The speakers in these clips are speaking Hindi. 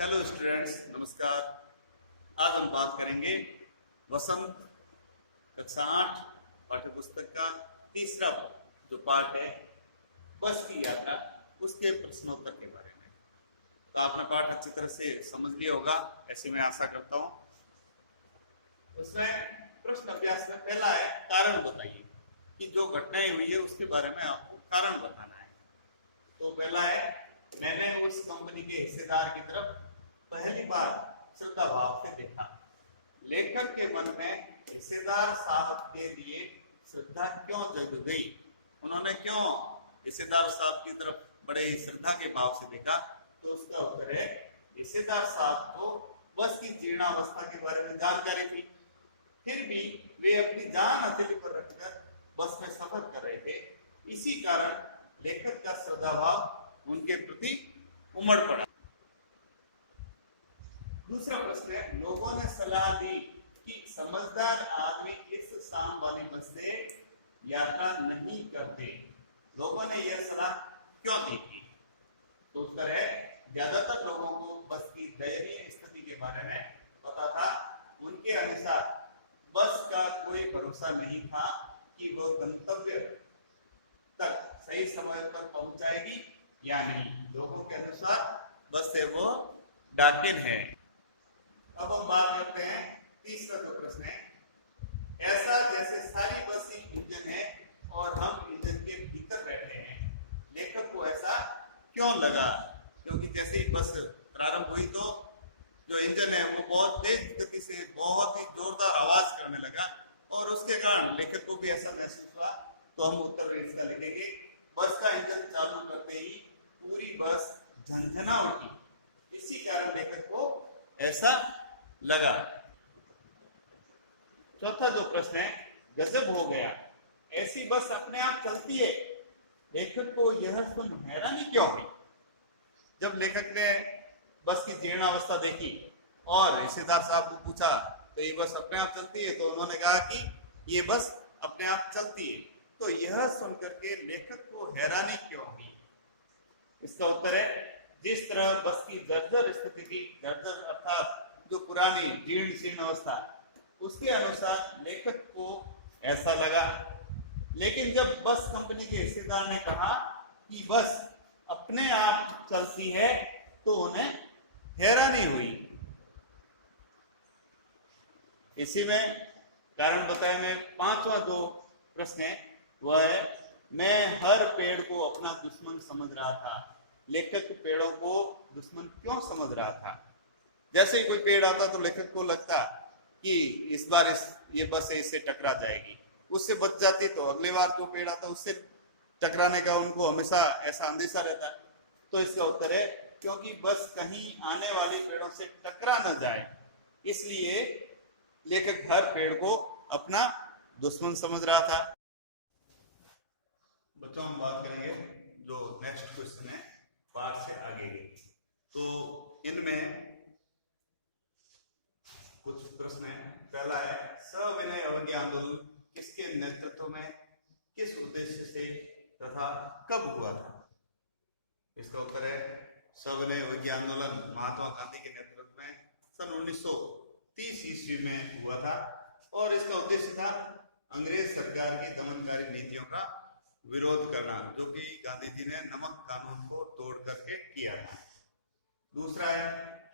हेलो स्टूडेंट्स, नमस्कार। आज हम बात करेंगे वसंत कक्षा 8 पाठ्य पुस्तक का तीसरा जो पाठ है बस की यात्रा, उसके प्रश्नोत्तर के बारे में। तो आपने पाठ अच्छी तरह से समझ लिया होगा, ऐसे मैं आशा करता हूँ। उसमें प्रश्न अभ्यास में पहला है कारण बताइए कि जो घटनाएं हुई है उसके बारे में आपको कारण बताना है। तो पहला है, मैंने उस कंपनी के हिस्सेदार की तरफ पहली बार श्रद्धा भाव से देखा। लेखक के मन में हिस्सेदार साहब के लिए श्रद्धा क्यों जग गई? उन्होंने क्यों हिस्सेदार साहब की तरफ बड़े श्रद्धा के भाव से देखा? तो उसका उत्तर है, हिस्सेदार साहब को बस की जीर्णावस्था के बारे में जानकारी थी, फिर भी वे अपनी जान हथेली पर रखकर बस में सफर कर रहे थे। इसी कारण लेखक का श्रद्धा भाव उनके प्रति उमड़ पड़ा। दूसरा प्रश्न है, लोगों ने सलाह दी कि समझदार आदमी इस शाम वाली बस से यात्रा नहीं करते। लोगों ने यह सलाह क्यों दी थी? तो उत्तर है, ज्यादातर लोगों को बस की दयनीय स्थिति के बारे में पता था। उनके अनुसार बस का कोई भरोसा नहीं था कि वो गंतव्य तक सही समय पर पहुंच जाएगी या नहीं। लोगों के अनुसार बस से वो डाकिन है। अब हम बात करते हैं तीसरा जो प्रश्न है, ऐसा जैसे सारी बस ही इंजन है और हम इंजन के भीतर बैठे हैं। लेखक को ऐसा क्यों लगा? क्योंकि जैसे ही बस प्रारंभ हुई तो जो इंजन है वो बहुत तेज गति से बहुत ही जोरदार आवाज करने लगा और उसके कारण लेखक को भी ऐसा महसूस हुआ। तो हम उत्तर में इसका लिखेंगे, बस का इंजन चालू करते ही पूरी बस झंझना उठी। इसी कारण लेखक को ऐसा लगा। चौथा जो प्रश्न है, गजब हो गया, ऐसी बस अपने आप चलती है। लेखक को यह सुन हैरानी क्यों हुई? जब लेखक ने बस की जीर्णावस्था देखी और हिस्सेदार साहब को पूछा तो ये बस अपने आप चलती है, तो उन्होंने कहा कि ये बस अपने आप चलती है। तो यह सुनकर के लेखक को हैरानी क्यों हुई? इसका उत्तर है, जिस तरह बस की जर्जर स्थिति की, जर्जर अर्थात जो पुरानी जीर्ण शीर्ण अवस्था, उसके अनुसार लेखक को ऐसा लगा। लेकिन जब बस कंपनी के हिस्सेदार ने कहा कि बस अपने आप चलती है तो उन्हें हैरानी हुई। इसी में कारण बताए में पांचवा जो प्रश्न है वह है, मैं हर पेड़ को अपना दुश्मन समझ रहा था। लेखक पेड़ों को दुश्मन क्यों समझ रहा था? जैसे ही कोई पेड़ आता तो लेखक को लगता कि इस बार ये बस इससे टकरा जाएगी, उससे बच जाती तो अगली बार जो पेड़ आता उससे टकराने का उनको हमेशा ऐसा अंदेशा रहता है। तो इसका उत्तर है, क्योंकि बस कहीं आने वाली पेड़ों से टकरा न जाए, इसलिए लेखक हर पेड़ को अपना दुश्मन समझ रहा था। बच्चों, हम बात करेंगे जो नेक्स्ट क्वेश्चन है पाठ से आगे। तो इनमें कुछ प्रश्न है। पहला है, सविनय अवज्ञा आंदोलन किसके नेतृत्व में, किस उद्देश्य से तथा कब हुआ था? इसका उत्तर है, सविनय अवज्ञा आंदोलन महात्मा गांधी के नेतृत्व में सन 1930 ईस्वी में हुआ था और इसका उद्देश्य था अंग्रेज सरकार की दमनकारी नीतियों का विरोध करना, जो कि गांधी जी ने नमक कानून को तोड़ करके किया था। दूसरा है,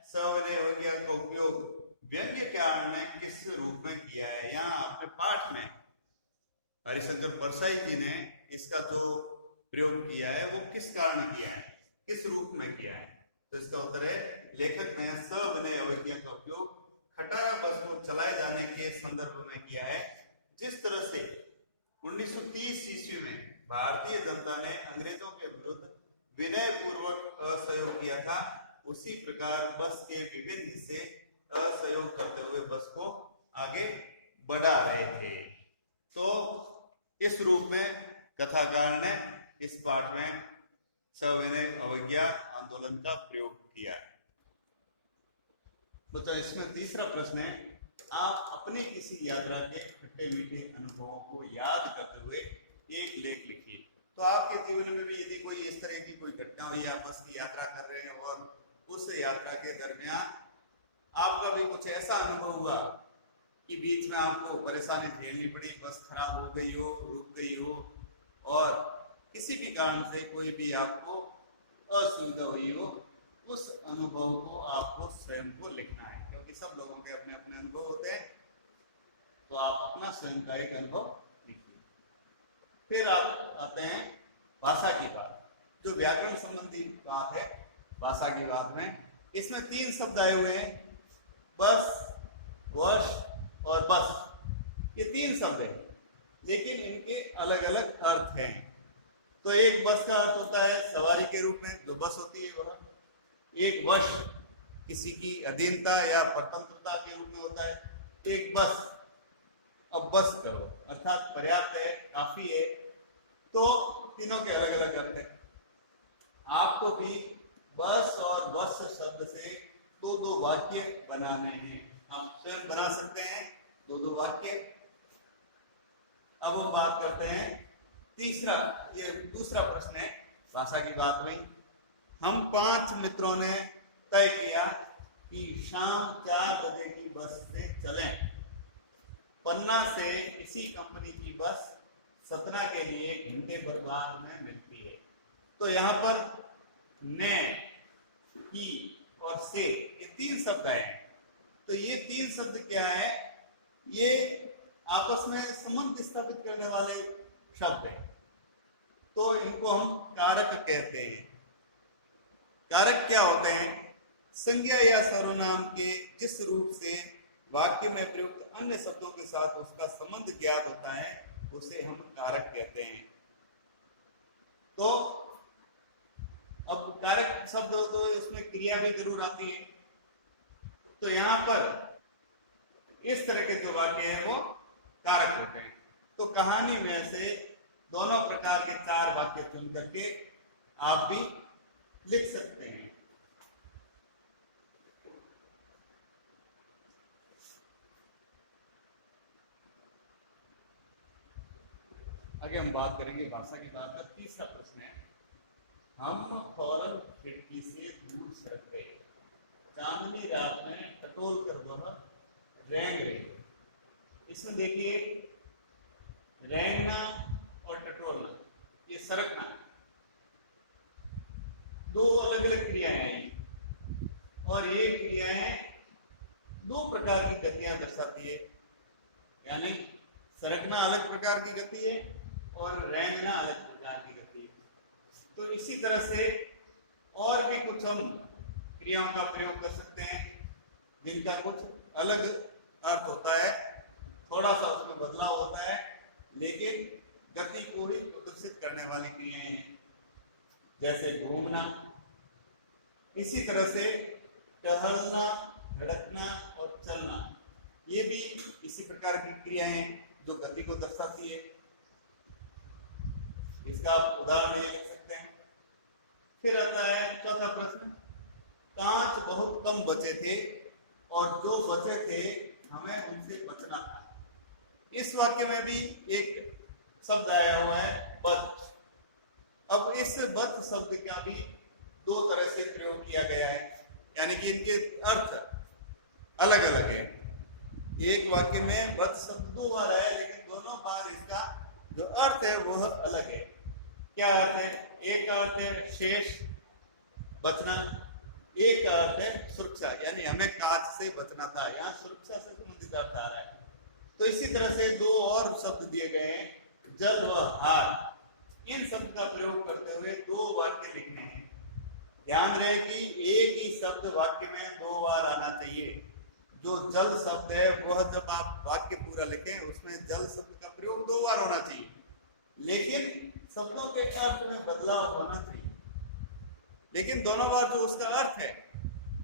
सविनय अवज्ञा का उपयोग व्यंग्य काव्य में किस रूप में किया है? यहाँ अपने पाठ में हरिशंकर परसाई जी ने इसका जो प्रयोग किया है वो किस कारण किया है, किस रूप में किया है? तो इसका उत्तर है, लेखक ने सविनय अवज्ञा का उपयोग खटारा बस को चलाए जाने के संदर्भ में किया है। जिस तरह से 1930 ईस्वी में भारतीय जनता ने अंग्रेजों के विरुद्ध विनय पूर्वक असहयोग किया था, उसी प्रकार बस के विभिन्न हिस्से असहयोग करते हुए बस को आगे बढ़ा रहे थे। तो इस रूप में कथाकार ने इस पाठ में सविनय अवज्ञा आंदोलन का प्रयोग किया। तो इसमें तीसरा प्रश्न है, आप अपने किसी यात्रा के खट्टे मीठे अनुभवों को याद करते हुए एक लेख लिखिए। तो आपके जीवन में भी यदि कोई इस तरह की कोई घटना हुई, आप बस की यात्रा कर रहे हैं और उस यात्रा के दरमियान आपका भी कुछ ऐसा अनुभव हुआ कि बीच में आपको परेशानी झेलनी पड़ी, बस खराब हो गई हो, रुक गई हो, और किसी भी कारण से कोई भी आपको असुविधा हुई हो, उस अनुभव को आपको स्वयं को लिखना है, क्योंकि सब लोगों के अपने अपने अनुभव होते हैं। तो आप अपना स्वयं का एक अनुभव लिखिए। फिर आप आते हैं भाषा की बात, जो व्याकरण संबंधी बात है। भाषा की बात में इसमें 3 शब्द आए हुए हैं, बस, वश और बस। ये 3 शब्द हैं, लेकिन इनके अलग अलग अर्थ हैं। तो एक बस का अर्थ होता है सवारी के रूप में, जो बस होती है वह। एक वश किसी की अधीनता या स्वतंत्रता के रूप में होता है। एक बस, अब बस करो, अर्थात पर्याप्त है, काफी है। तो तीनों के अलग अलग अर्थ है। आपको भी बस और वश शब्द से 2-2 वाक्य बनाने हैं। आप स्वयं बना सकते हैं 2-2 वाक्य। अब हम बात करते हैं तीसरा, ये दूसरा प्रश्न है भाषा की बात में। हम 5 मित्रों ने तय किया कि शाम 4 बजे की बस से चलें। पन्ना से इसी कंपनी की बस सतना के लिए घंटे भर बाद में मिलती है। तो यहाँ पर ने, की और से, ये 3 शब्द आए हैं। तो ये 3 शब्द क्या है? ये आपस में संबंध स्थापित करने वाले शब्द हैं। तो इनको हम कारक कहते हैं। कारक क्या होते हैं? संज्ञा या सर्वनाम के जिस रूप से वाक्य में प्रयुक्त अन्य शब्दों के साथ उसका संबंध ज्ञात होता है, उसे हम कारक कहते हैं। तो अब कारक शब्द हो तो इसमें क्रिया भी जरूर आती है। तो यहां पर इस तरह के जो वाक्य हैं वो कारक होते हैं। तो कहानी में से दोनों प्रकार के 4 वाक्य चुन करके आप भी लिख सकते हैं। आगे हम बात करेंगे भाषा की बात का। तीसरा प्रश्न है, हम फौरन खिड़की से दूर सरक गए, चांदनी रात में टटोल कर वह रेंग रही। इसमें देखिए, रेंगना और टटोलना, ये सरकना, 2 अलग अलग क्रियाएं हैं। और ये क्रियाएं 2 प्रकार की गतियां दर्शाती है। यानी सरकना अलग प्रकार की गति है और रेंगना अलग प्रकार की गति है। तो इसी तरह से और भी कुछ हम क्रियाओं का प्रयोग कर सकते हैं जिनका कुछ अलग अर्थ होता है, थोड़ा सा उसमें बदलाव होता है, लेकिन गति को ही प्रदर्शित करने वाली क्रियाएं हैं। जैसे घूमना, इसी तरह से टहलना, धड़कना और चलना, ये भी इसी प्रकार की क्रियाएं हैं जो गति को दर्शाती है। इसका आप उदाहरण ये लिख सकते हैं। फिर आता है चौथा प्रश्न, कांच बहुत कम बचे थे और जो बचे थे हमें उनसे बचना था। इस वाक्य में भी एक शब्द आया हुआ है बच। अब इस बच शब्द का भी 2 तरह से प्रयोग किया गया है, यानी कि इनके अर्थ अलग अलग है। एक वाक्य में बच शब्द 2 बार है, लेकिन दोनों बार इसका जो अर्थ है वह अलग है। क्या अर्थ है? एक का अर्थ है शेष, बचना। एक का अर्थ है सुरक्षा, यानी हमें कांच से बचना था। यहाँ सुरक्षा से संबंधित अर्थ आ रहा है। तो इसी तरह से 2 और शब्द दिए गए हैं, जल व हार। इन शब्द का प्रयोग करते हुए 2 वाक्य लिखने हैं। ध्यान रहे कि एक ही शब्द वाक्य में 2 बार आना चाहिए। जो जल शब्द है वह जब आप वाक्य पूरा लिखें उसमें जल शब्द का प्रयोग 2 बार होना चाहिए, लेकिन शब्दों के अर्थ में बदलाव होना चाहिए। लेकिन दोनों बार जो उसका अर्थ है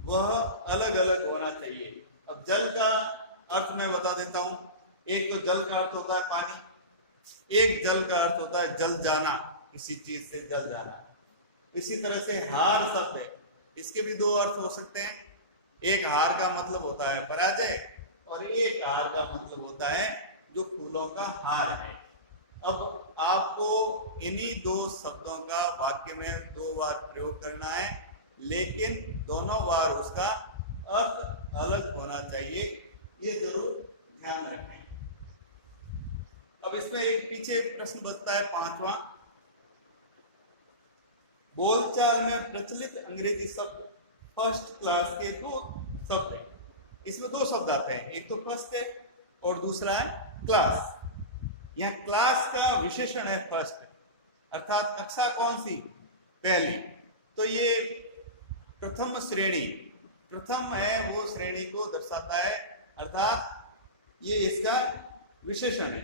वह अलग अलग होना चाहिए। अब जल का अर्थ मैं बता देता हूं। एक तो जल का अर्थ होता है पानी, एक जल का अर्थ होता है जल जाना, किसी चीज से जल जाना। इसी तरह से हार शब्द है, इसके भी 2 अर्थ हो सकते हैं। एक हार का मतलब होता है पराजय और एक हार का मतलब होता है जो फूलों का हार है। अब आपको इन्हीं 2 शब्दों का वाक्य में 2 बार प्रयोग करना है, लेकिन दोनों बार उसका अर्थ अलग होना चाहिए, ये जरूर ध्यान रखें। अब इसमें एक पीछे प्रश्न बचता है 5वां, बोलचाल में प्रचलित अंग्रेजी शब्द फर्स्ट क्लास के 2 शब्द हैं। इसमें 2 शब्द आते हैं, एक तो फर्स्ट है और दूसरा है क्लास। यह क्लास का विशेषण है फर्स्ट, अर्थात कक्षा कौन सी, पहली। तो ये प्रथम श्रेणी, प्रथम है वो श्रेणी को दर्शाता है, अर्थात ये इसका विशेषण है।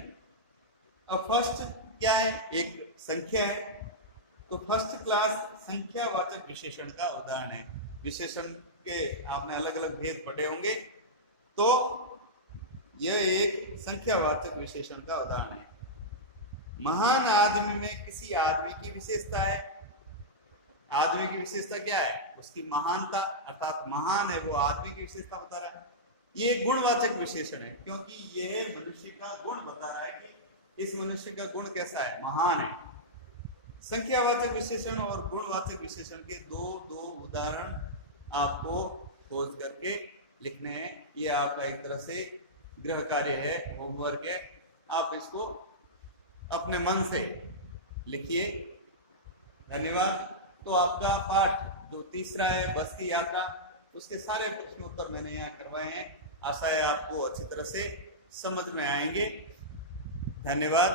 अब फर्स्ट क्या है, एक संख्या है, तो फर्स्ट क्लास संख्यावाचक विशेषण का उदाहरण है। विशेषण के आपने अलग अलग भेद पढ़े होंगे, तो यह एक संख्यावाचक विशेषण का उदाहरण है। महान आदमी में किसी आदमी की विशेषता है। आदमी की विशेषता क्या है, उसकी महानता, अर्थात महान है वो आदमी की विशेषता बता रहा है। ये गुणवाचक विशेषण है, क्योंकि यह मनुष्य का गुण बता रहा है कि इस मनुष्य का गुण कैसा है, महान है। संख्यावाचक विशेषण और गुणवाचक विशेषण के दो उदाहरण आपको खोज करके लिखने हैं। ये आपका एक तरह से गृह कार्य है, होमवर्क है, आप इसको अपने मन से लिखिए। धन्यवाद। तो आपका पाठ जो तीसरा है, बस की यात्रा, उसके सारे प्रश्न उत्तर मैंने यहाँ करवाए हैं। आशा है आपको अच्छी तरह से समझ में आएंगे। धन्यवाद।